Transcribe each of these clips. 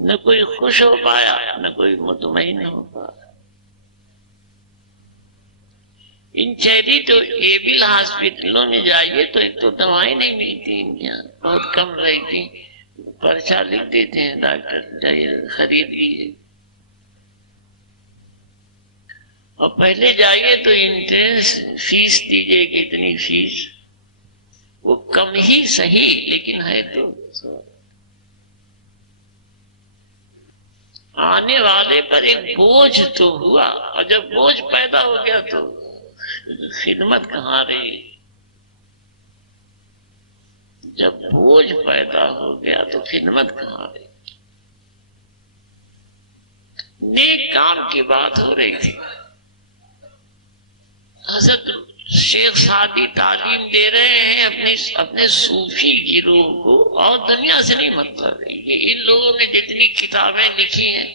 نہ کوئی خوش ہو پایا نہ کوئی مطمئن ہو پایا۔ ان چیریٹیبل ہاسپٹلوں میں جائیے تو ایک تو دوائیں نہیں ملتی، ان کے یہاں بہت کم رہتی، پرچہ لکھ دیتے ہیں ڈاکٹر جائیے خرید لیجیے، اور پہلے جائیے تو انٹرنس فیس دیجیے کہ اتنی فیس، وہ کم ہی صحیح لیکن ہے تو آنے والے پر ایک بوجھ تو ہوا، اور جب بوجھ پیدا ہو گیا تو خدمت کہاں رہی؟ جب بوجھ پیدا ہو گیا تو خدمت کہاں رہی؟ نیک کام کی بات ہو رہی تھی، حضرت شیخ سعدی تعلیم دے رہے ہیں اپنے صوفی گروہ کو، اور دنیا سے نہیں مطلب ہے۔ ان لوگوں نے جتنی کتابیں لکھی ہیں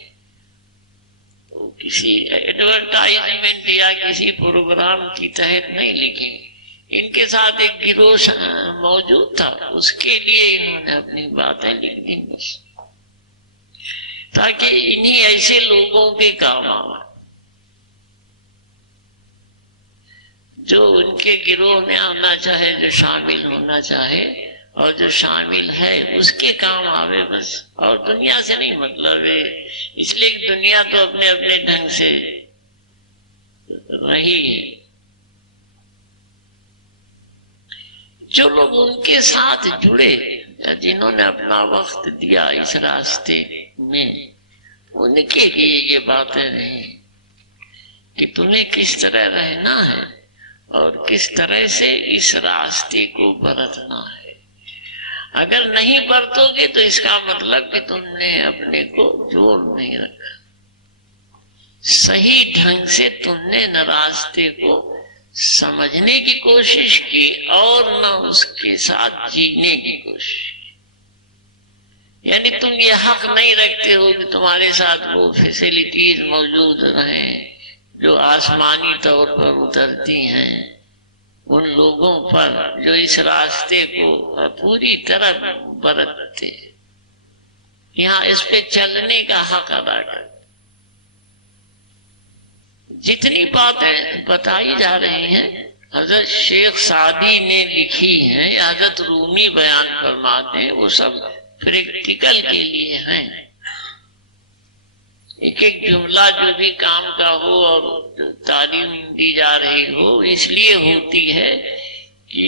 وہ کسی ایڈورٹائزمنٹ یا کسی پروگرام کی تحت نہیں لکھی، ان کے ساتھ ایک گروہ موجود تھا، اس کے لیے انہوں نے اپنی باتیں لکھ دی بس، تاکہ انہی ایسے لوگوں کے کام آئے جو ان کے گروہ میں آنا چاہے، جو شامل ہونا چاہے، اور جو شامل ہے اس کے کام آوے بس، اور دنیا سے نہیں مطلب ہے۔ اس لیے کہ دنیا تو اپنے اپنے ڈھنگ سے رہی ہے۔ جو لوگ ان کے ساتھ جڑے یا جنہوں نے اپنا وقت دیا اس راستے میں، ان کے لیے یہ باتیں رہیں کہ تمہیں کس طرح رہنا ہے اور کس طرح سے اس راستے کو برتنا ہے۔ اگر نہیں برتو گے تو اس کا مطلب کہ تم نے اپنے کو جوڑ نہیں رکھا، صحیح ڈھنگ سے تم نے نہ راستے کو سمجھنے کی کوشش کی اور نہ اس کے ساتھ جینے کی کوشش کی۔ یعنی تم یہ حق نہیں رکھتے ہو کہ تمہارے ساتھ وہ فیسلٹیز موجود رہیں جو آسمانی طور پر اترتی ہیں ان لوگوں پر جو اس راستے کو پوری طرح برتتے، یہاں اس پہ چلنے کا حق ادا کرتے۔ جتنی باتیں بتائی جا رہی ہیں حضرت شیخ سعدی نے لکھی ہیں یا حضرت رومی بیان فرماتے ہیں، وہ سب پریکٹیکل کے لیے ہیں۔ ایک ایک جملہ جو بھی کام کا ہو اور تعلیم دی جا رہی ہو اس لیے ہوتی ہے کہ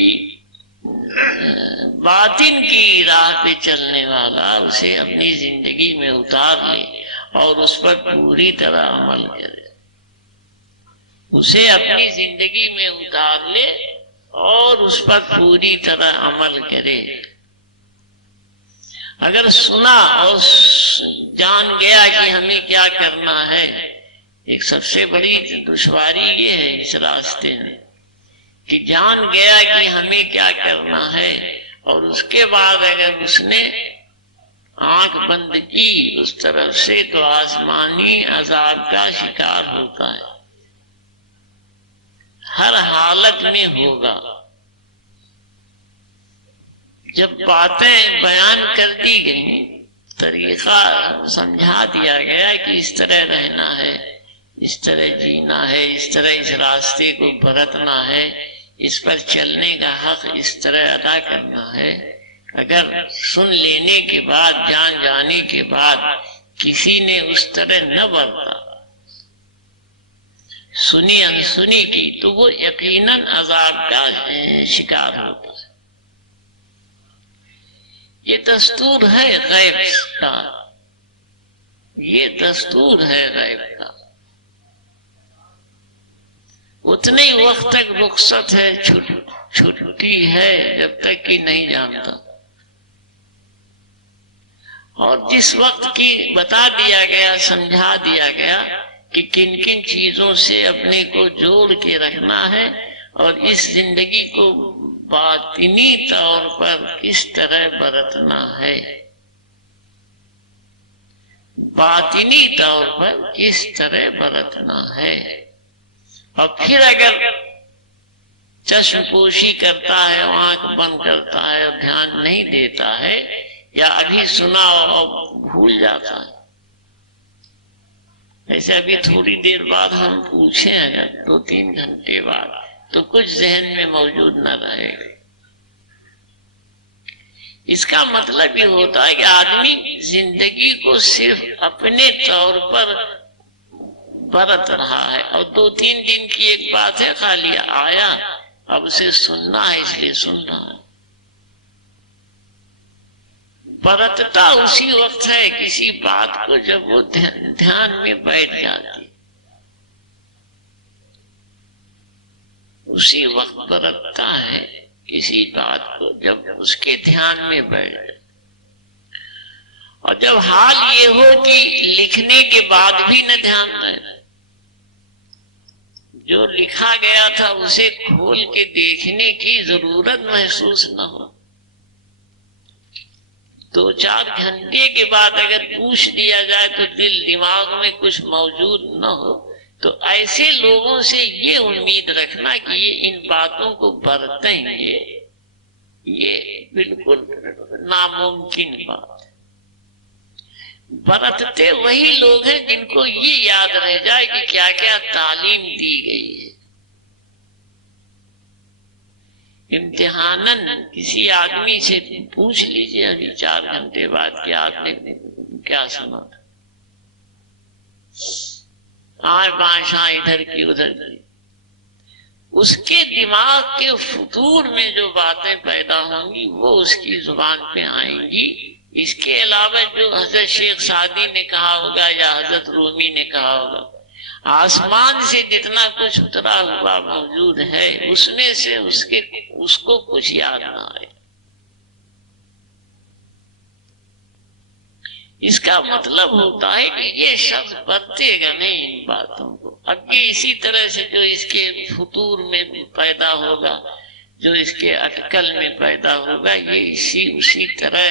باطن کی راہ پہ چلنے والا اسے اپنی زندگی میں اتار لے اور اس پر پوری طرح عمل کرے، اسے اپنی زندگی میں اتار لے اور اس پر پوری طرح عمل کرے۔ اگر سنا اور جان گیا کہ ہمیں کیا کرنا ہے، ایک سب سے بڑی دشواری یہ ہے اس راستے میں کہ جان گیا کہ ہمیں کیا کرنا ہے، اور اس کے بعد اگر اس نے آنکھ بند کی اس طرف سے تو آسمانی عذاب کا شکار ہوتا ہے، ہر حالت میں ہوگا۔ جب باتیں بیان کر دی گئیں، طریقہ سمجھا دیا گیا کہ اس طرح رہنا ہے، اس طرح جینا ہے، اس طرح اس راستے کو برتنا ہے، اس پر چلنے کا حق اس طرح ادا کرنا ہے، اگر سن لینے کے بعد، جان جانے کے بعد کسی نے اس طرح نہ برتا، سنی انسنی کی، تو وہ یقیناً عذاب کا شکار ہوتا ہے۔ یہ دستور ہے غیب کا، یہ دستور ہے غیب کا۔ اتنے ہی وقت تک رخصت ہے، چھٹی ہے جب تک کہ نہیں جانتا، اور جس وقت کی بتا دیا گیا، سمجھا دیا گیا کہ کن کن چیزوں سے اپنے کو جوڑ کے رکھنا ہے اور اس زندگی کو باطنی طور پر کس طرح برتنا ہے، باطنی طور پر کس طرح برتنا ہے۔ اور پھر اگر چشم پوشی کرتا ہے، آنکھ بند کرتا ہے اور دھیان نہیں دیتا ہے، یا ابھی سنا اور بھول جاتا ہے. ایسے ابھی تھوڑی دیر بعد ہم پوچھیں اگر 2-3 گھنٹے بعد تو کچھ ذہن میں موجود نہ رہے گا. اس کا مطلب یہ ہوتا ہے کہ آدمی زندگی کو صرف اپنے طور پر برت رہا ہے اور 2-3 دن کی ایک بات ہے، خالی آیا اب اسے سننا ہے اس لیے سن رہا ہے. برتتا اسی وقت ہے کسی بات کو جب وہ دھیان میں بیٹھ جاتی، اسی وقت برتتا ہے کسی بات کو جب اس کے دھیان میں بیٹھ جائے. اور جب حال یہ ہو کہ لکھنے کے بعد بھی نہ دھیان رہے، جو لکھا گیا تھا اسے کھول کے دیکھنے کی ضرورت محسوس نہ ہو، 2-4 گھنٹے کے بعد اگر پوچھ دیا جائے تو دل دماغ میں کچھ موجود نہ ہو، تو ایسے لوگوں سے یہ امید رکھنا کہ یہ ان باتوں کو برتیں گے، یہ بالکل ناممکن بات ہے. برتتے وہی لوگ ہیں جن کو یہ یاد رہ جائے کہ کیا کیا تعلیم دی گئی ہے. امتحاناً کسی آدمی سے پوچھ لیجئے ابھی 4 گھنٹے بعد کہ آپ نے کیا سنا تھا، آئیں باشاں ادھر کی ادھر کی، اس کے دماغ کے فطور میں جو باتیں پیدا ہوں گی وہ اس کی زبان پہ آئیں گی. اس کے علاوہ جو حضرت شیخ سعدی نے کہا ہوگا یا حضرت رومی نے کہا ہوگا، آسمان سے جتنا کچھ اترا ہوا موجود ہے اس میں سے اس کو کچھ یاد نہ آئے. اس کا مطلب ہوتا ہے کہ یہ شخص برتے گا نہیں ان باتوں کو. اب یہ اسی طرح سے جو اس کے فطور میں پیدا ہوگا، جو اس کے اٹکل میں پیدا ہوگا، یہ اسی طرح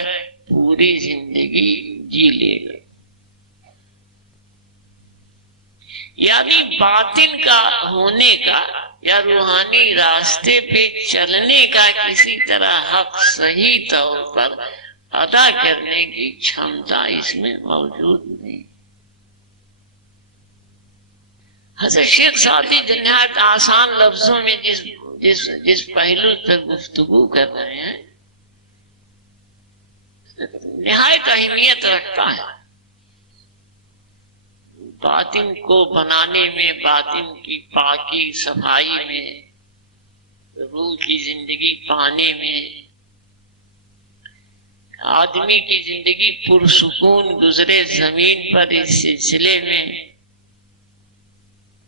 پوری زندگی جی لے گا. یعنی باطن کا ہونے کا یا روحانی راستے پہ چلنے کا کسی طرح حق صحیح طور پر ادا کرنے کی چھمتا اس میں موجود نہیں. حضرت شیخ سعدی نہایت آسان لفظوں میں جس پہلو پر گفتگو کر رہے ہیں نہایت اہمیت رکھتا ہے. باطن کو بنانے میں، باطن کی پاکی صفائی میں، روح کی زندگی پانے میں، آدمی کی زندگی پرسکون گزرے زمین پر، اس سلسلے میں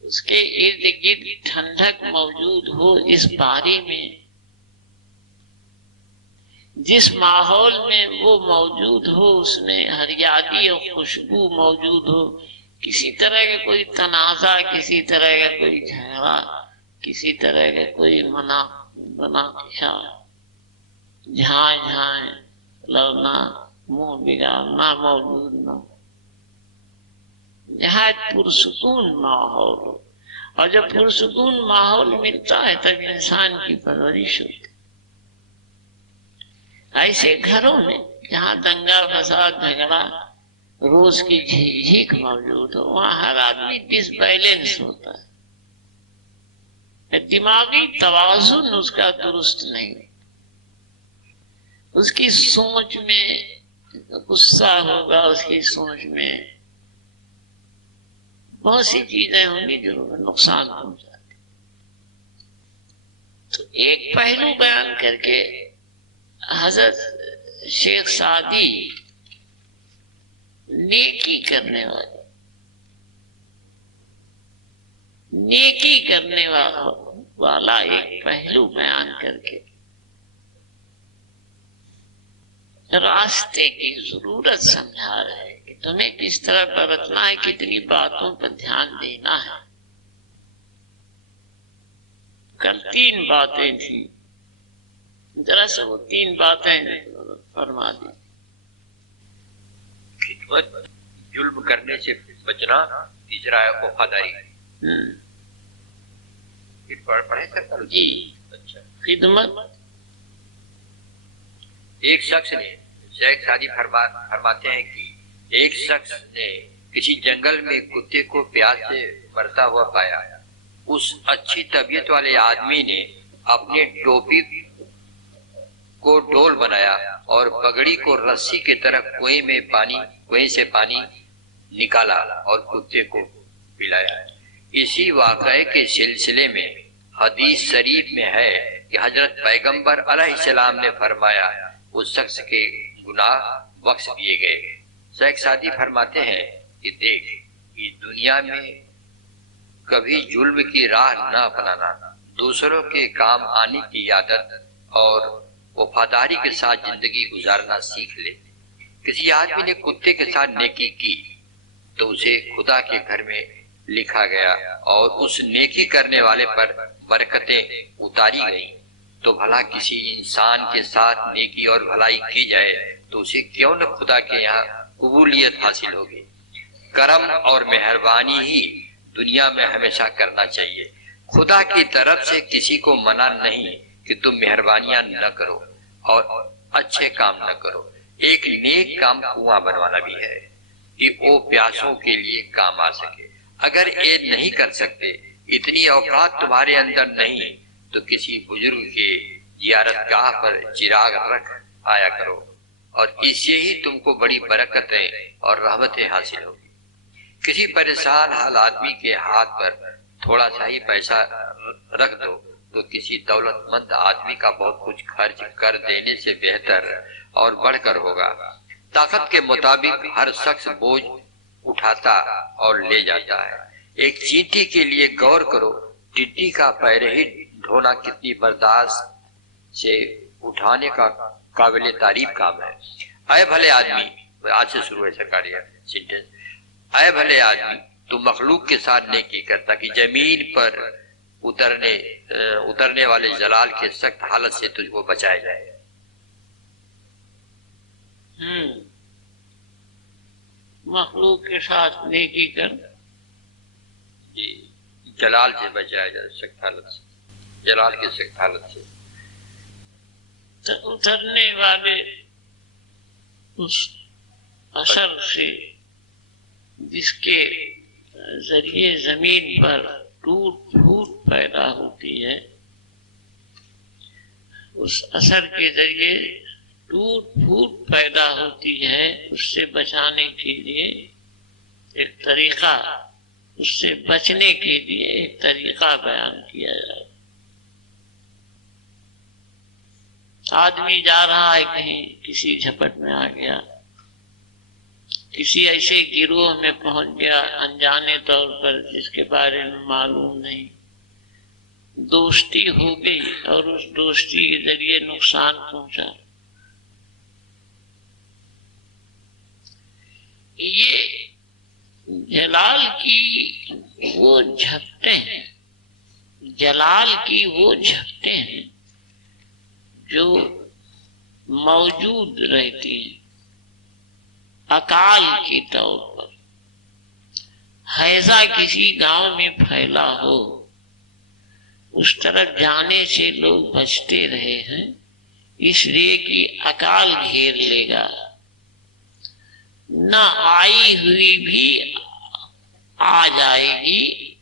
اس کے ارد گرد ٹھنڈک موجود ہو، اس باری میں جس ماحول میں وہ موجود ہو اس میں ہریالی اور خوشبو موجود ہو، کسی طرح کا کوئی تنازع، کسی طرح کا کوئی جھگڑا، کسی طرح کا کوئی مناقشہ، جھائیں لڑنا، منہ بگاڑنا موجود نہ ہو، نہایت پرسکون ماحول ہو. اور جب پرسکون ماحول ملتا ہے تب انسان کی پرورش ہوتی. ایسے گھروں میں جہاں دنگا فساد جھگڑا روز کی جھیک موجود ہو، وہاں ہر آدمی ڈس بیلنس ہوتا ہے، دماغی توازن اس کا درست نہیں. اس کی سوچ میں غصہ ہوگا، اس کی سوچ میں بہت سی چیزیں ہوں گی جو نقصان پہنچاتی. تو ایک پہلو بیان کر کے حضرت شیخ سعدی نیکی کرنے والا ایک پہلو بیان کر کے راستے کی ضرورت سمجھا رہے کہ تمہیں کس طرح برتنا ہے، کتنی باتوں پر دھیان دینا ہے. کل 3 باتیں تھیں، ذرا سے وہ 3 باتیں فرما دی. خدمت، ظلم کرنے سے بچنا، تیسرا ہے وفاداری. پڑھے سر جی. اچھا. خدمت، ایک شخص نے شیخ سعدی فرماتے ہیں کہ ایک شخص نے کسی جنگل میں کتے کو پیاس سے مرتا ہوا پایا. اس اچھی طبیعت والے آدمی نے اپنے ٹوپی کو ڈول بنایا اور پگڑی کو رسی کی طرف کنویں سے پانی نکالا اور کتے کو پلایا. اسی واقعے کے سلسلے میں حدیث شریف میں ہے کہ حضرت پیغمبر علیہ السلام نے فرمایا اس شخص کے گناہ بخش دیے گئے. شیخ سعدی فرماتے ہیں کہ دیکھ اس دنیا میں کبھی ظلم کی راہ نہ اپنانا، دوسروں کے کام آنے کی عادت اور وفاداری کے ساتھ زندگی گزارنا سیکھ لے. کسی آدمی نے کتے کے ساتھ نیکی کی تو اسے خدا کے گھر میں لکھا گیا اور اس نیکی کرنے والے پر برکتیں اتاری گئیں. تو بھلا کسی انسان کے ساتھ نیکی اور بھلائی کی جائے تو اسے کیوں نہ خدا کے یہاں قبولیت حاصل ہوگی. کرم اور مہربانی ہی دنیا میں ہمیشہ کرنا چاہیے. خدا کی طرف سے کسی کو منع نہیں کہ تم مہربانیاں نہ کرو اور اچھے کام نہ کرو. ایک نیک کام کنواں بنوانا بھی ہے کہ وہ پیاسوں کے لیے کام آ سکے. اگر یہ نہیں کر سکتے، اتنی اوقات تمہارے اندر نہیں، تو کسی بزرگ کے زیارت گاہ پر چراغ رکھ آیا کرو اور اس سے ہی تم کو بڑی برکتیں اور رحمتیں حاصل ہوگی. کسی پریشان حال آدمی کے ہاتھ پر تھوڑا سا ہی پیسہ رکھ دو تو کسی دولت مند آدمی کا بہت کچھ خرچ کر دینے سے بہتر اور بڑھ کر ہوگا. طاقت کے مطابق ہر شخص بوجھ اٹھاتا اور لے جاتا ہے. ایک چینٹی کے لیے غور کرو، ٹڈی کا پیر ہی ڈھونا کتنی برداشت سے اٹھانے کا قابل تعریف کام ہے. اے بھلے آدمی، آج سے شروع ہے سرکاری سینٹنس، اے بھلے آدمی تو مخلوق کے ساتھ نیکی کرتا کہ زمین پر اترنے والے جلال کے سخت حالت سے تجھ کو بچایا جائے. مخلوق کے ساتھ نیکی کر جی جلال سے بچایا جائے، سخت حالت سے، جلال کے سخت حالت سے. اترنے والے اس اثر سے جس کے ذریعے زمین پر ٹوٹ پھوٹ پیدا ہوتی ہے، اس اثر کے ذریعے ٹوٹ پھوٹ پیدا ہوتی ہے، اس سے بچانے کے لیے ایک طریقہ، اس سے بچنے کے لیے ایک طریقہ بیان کیا جائے. آدمی جا رہا ہے کہیں، کسی جھپٹ میں آ گیا، کسی ایسے گروہ میں پہنچ گیا انجانے طور پر جس کے بارے میں معلوم نہیں، دوستی ہو گئی اور اس دوستی کے ذریعے نقصان پہنچا. یہ جلال کی وہ جھپٹیں ہیں، جلال کی وہ جھپٹیں ہیں جو موجود رہتی ہیں اکال کے طور پر. حیضہ کسی گاؤں میں پھیلا ہو، اس طرف جانے سے لوگ بچتے رہے ہیں اس لیے کہ اکال گھیر لے گا. نہ آئی ہوئی بھی آ جائے گی.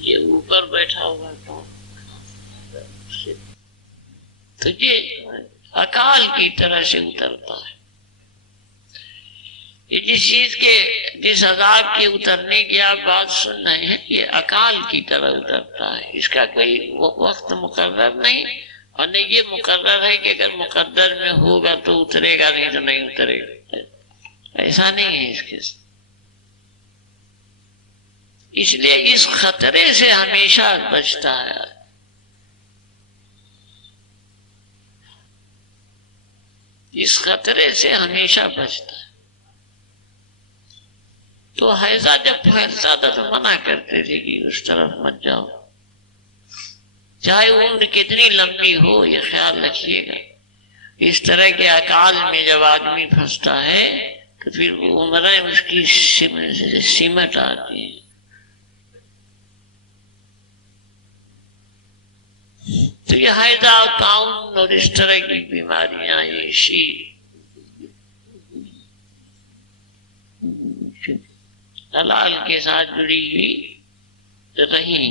یہ اوپر بیٹھا ہوا تو یہ اکال کی طرح سے اترتا ہے. یہ جس عذاب کے اترنے کی آپ بات سن رہے ہیں، یہ اکال کی طرح اترتا ہے. اس کا کوئی وقت مقرر نہیں، اور نہیں یہ مقرر ہے کہ اگر مقدر میں ہوگا تو اترے گا، نہیں تو نہیں اترے گا. ایسا نہیں ہے اس کے ساتھ. اس لیے اس خطرے سے ہمیشہ بچتا ہے. اس خطرے سے ہمیشہ بچتا ہے. تو حیضہ جب پھیلتا تھا تو منع کرتے تھے کہ اس طرف مت جاؤ، چاہے عمر کتنی لمبی ہو. یہ خیال رکھیے گا، اس طرح کے اکال میں جب آدمی پھنستا ہے تو پھر وہ عمریں اس کی سمٹ آتی ہیں. تو یہ حیضہ اور طاعون اور اس طرح کی بیماریاں یہ حلال کے ساتھ جڑی ہوئی رہی.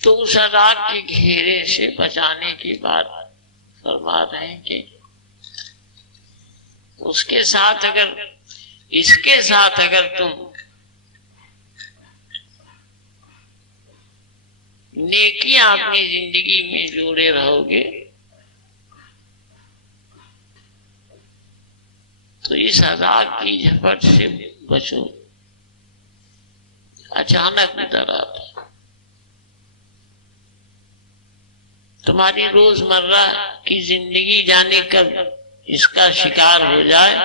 تو اس عذاب کے گھیرے سے بچانے کی بات فرما رہے ہیں کہ اس کے ساتھ اگر تم نیکیاں اپنی زندگی میں جوڑے رہو گے تو اس عذاب کی جھپٹ سے بچو. اچانک نظر آتا تمہاری روزمرہ کی زندگی جانے کب اس کا شکار ہو جائے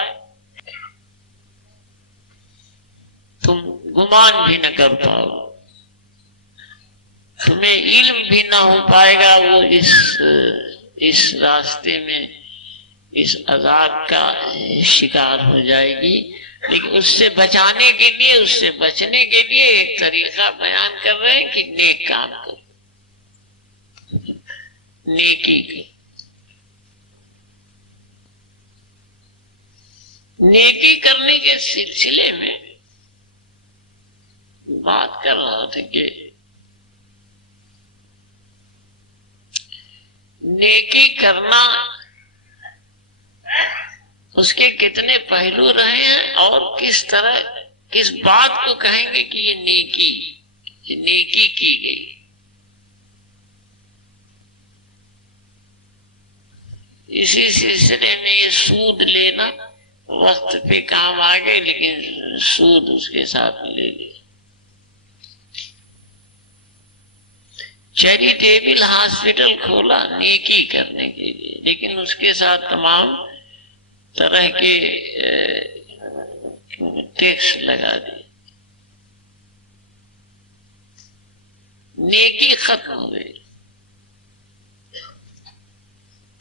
تم گمان بھی نہ کر پاؤ، تمہیں علم بھی نہ ہو پائے گا وہ اس راستے میں اس عذاب کا شکار ہو جائے گی. لیکن اس سے بچانے کے لیے، اس سے بچنے کے لیے ایک طریقہ بیان کر رہے ہیں کہ نیک کام کرو، نیکی کی. نیکی کرنے کے سلسلے میں بات کر رہا تھا کہ نیکی کرنا اس کے کتنے پہلو رہے ہیں اور کس طرح کس بات کو کہیں گے کہ یہ نیکی کی گئی. اسی سلسلے میں یہ سود لینا وقت پہ کام آ گئے لیکن سود اس کے ساتھ لے لیا. چیریٹیبل ہاسپٹل کھولا نیکی کرنے کے لیے لیکن اس کے ساتھ تمام طرح کے ٹیکس لگا دی. نیکی ختم ہو گئی،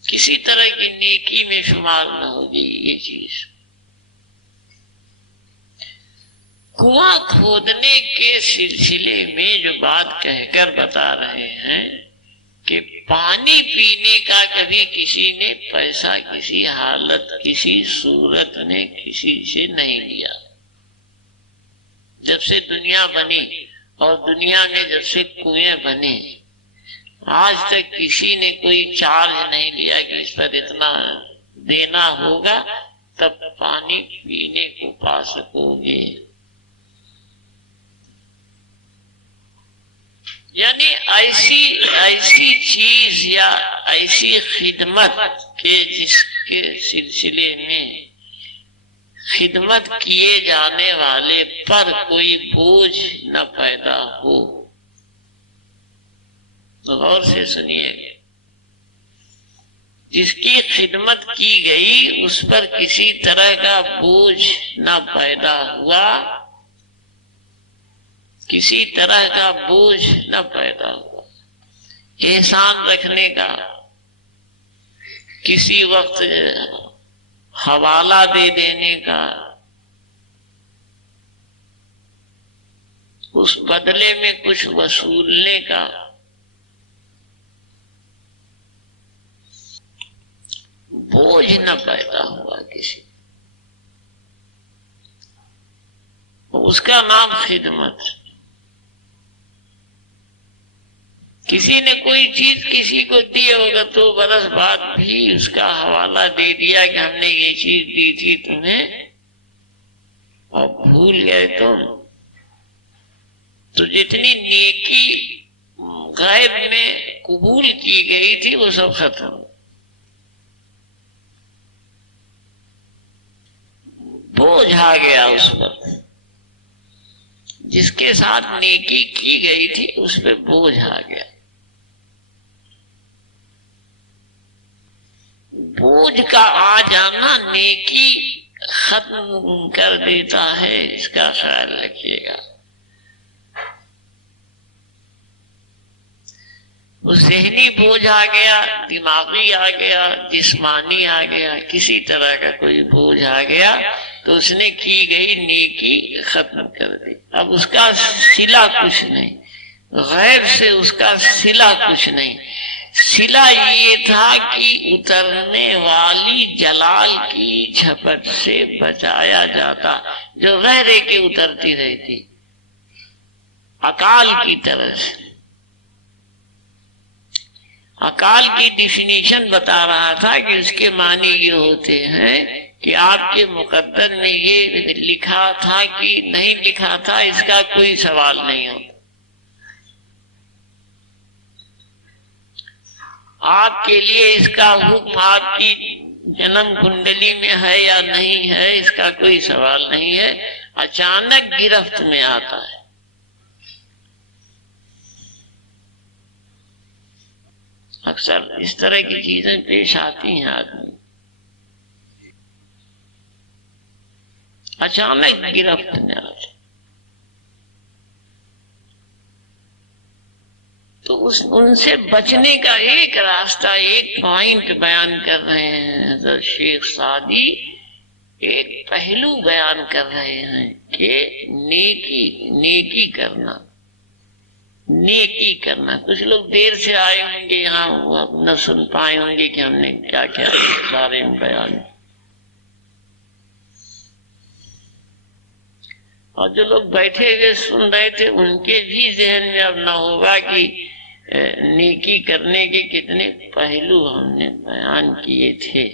کسی طرح کی نیکی میں شمار نہ ہوگی یہ چیز. کنواں کھودنے کے سلسلے میں جو بات کہہ کر بتا رہے ہیں کہ پانی پینے کا کبھی کسی نے پیسہ کسی حالت کسی صورت میں کسی سے نہیں لیا. جب سے دنیا بنی اور دنیا میں جب سے کنویں بنے آج تک کسی نے کوئی چارج نہیں لیا کہ اس پر اتنا دینا ہوگا تب پانی پینے کو پا سکو گے. یعنی ایسی چیز یا ایسی خدمت کے جس کے سلسلے میں خدمت کیے جانے والے پر کوئی بوجھ نہ پیدا ہو. غور سے سنیے گا، جس کی خدمت کی گئی اس پر کسی طرح کا بوجھ نہ پیدا ہوا، کسی طرح کا بوجھ نہ پیدا ہوا. احسان رکھنے کا، کسی وقت حوالہ دے دینے کا، اس بدلے میں کچھ وصولنے کا، بوجھ نہ پیدا ہوا کسی. اس کا نام خدمت. کسی نے کوئی چیز کسی کو دی ہوگا 2 برس بعد بھی اس کا حوالہ دے دیا کہ ہم نے یہ چیز دی تھی تمہیں اور بھول گئے تم، تو جتنی نیکی غیب میں قبول کی گئی تھی وہ سب ختم. بوجھ آ گیا اس پر، جس کے ساتھ نیکی کی گئی تھی اس پہ بوجھ آ گیا. بوجھ کا آ جانا نیکی ختم کر دیتا ہے، اس کا خیال رکھیے گا. وہ ذہنی بوجھ آ گیا، دماغی آ گیا، جسمانی آ گیا، کسی طرح کا کوئی بوجھ آ گیا تو تو اس نے کی گئی نیکی ختم کر دی. اب اس کا صلہ کچھ نہیں، غیب سے اس کا صلہ کچھ نہیں. صلہ یہ تھا کہ اترنے والی جلال کی جھپٹ سے بچایا جاتا جو رہ رہ کے اترتی رہتی اکال کی طرح سے. اکال کی ڈیفینیشن بتا رہا تھا کہ اس کے معنی یہ ہوتے ہیں کہ آپ کے مقدر میں یہ لکھا تھا کہ نہیں لکھا تھا، اس کا کوئی سوال نہیں ہوتا. آپ کے لیے اس کا حکم آپ کی جنم کنڈلی میں ہے یا نہیں ہے، اس کا کوئی سوال نہیں ہے. اچانک گرفت میں آتا ہے. اکثر اس طرح کی چیزیں پیش آتی ہیں آدمی، اچانک گرفت میں آتا. تو ان سے بچنے کا ایک راستہ، ایک پوائنٹ بیان کر رہے ہیں حضرت شیخ سعدی. ایک پہلو بیان کر رہے ہیں کہ نیکی کرنا. کچھ لوگ دیر سے آئے ہوں گے یہاں، وہ نہ سن پائے ہوں گے کہ ہم نے کیا کیا اس بارے میں بیان. اور جو لوگ بیٹھے ہوئے سن رہے تھے ان کے بھی ذہن میں اب نہ ہوگا کہ نیکی کرنے کے کتنے پہلو ہم نے بیان کیے تھے.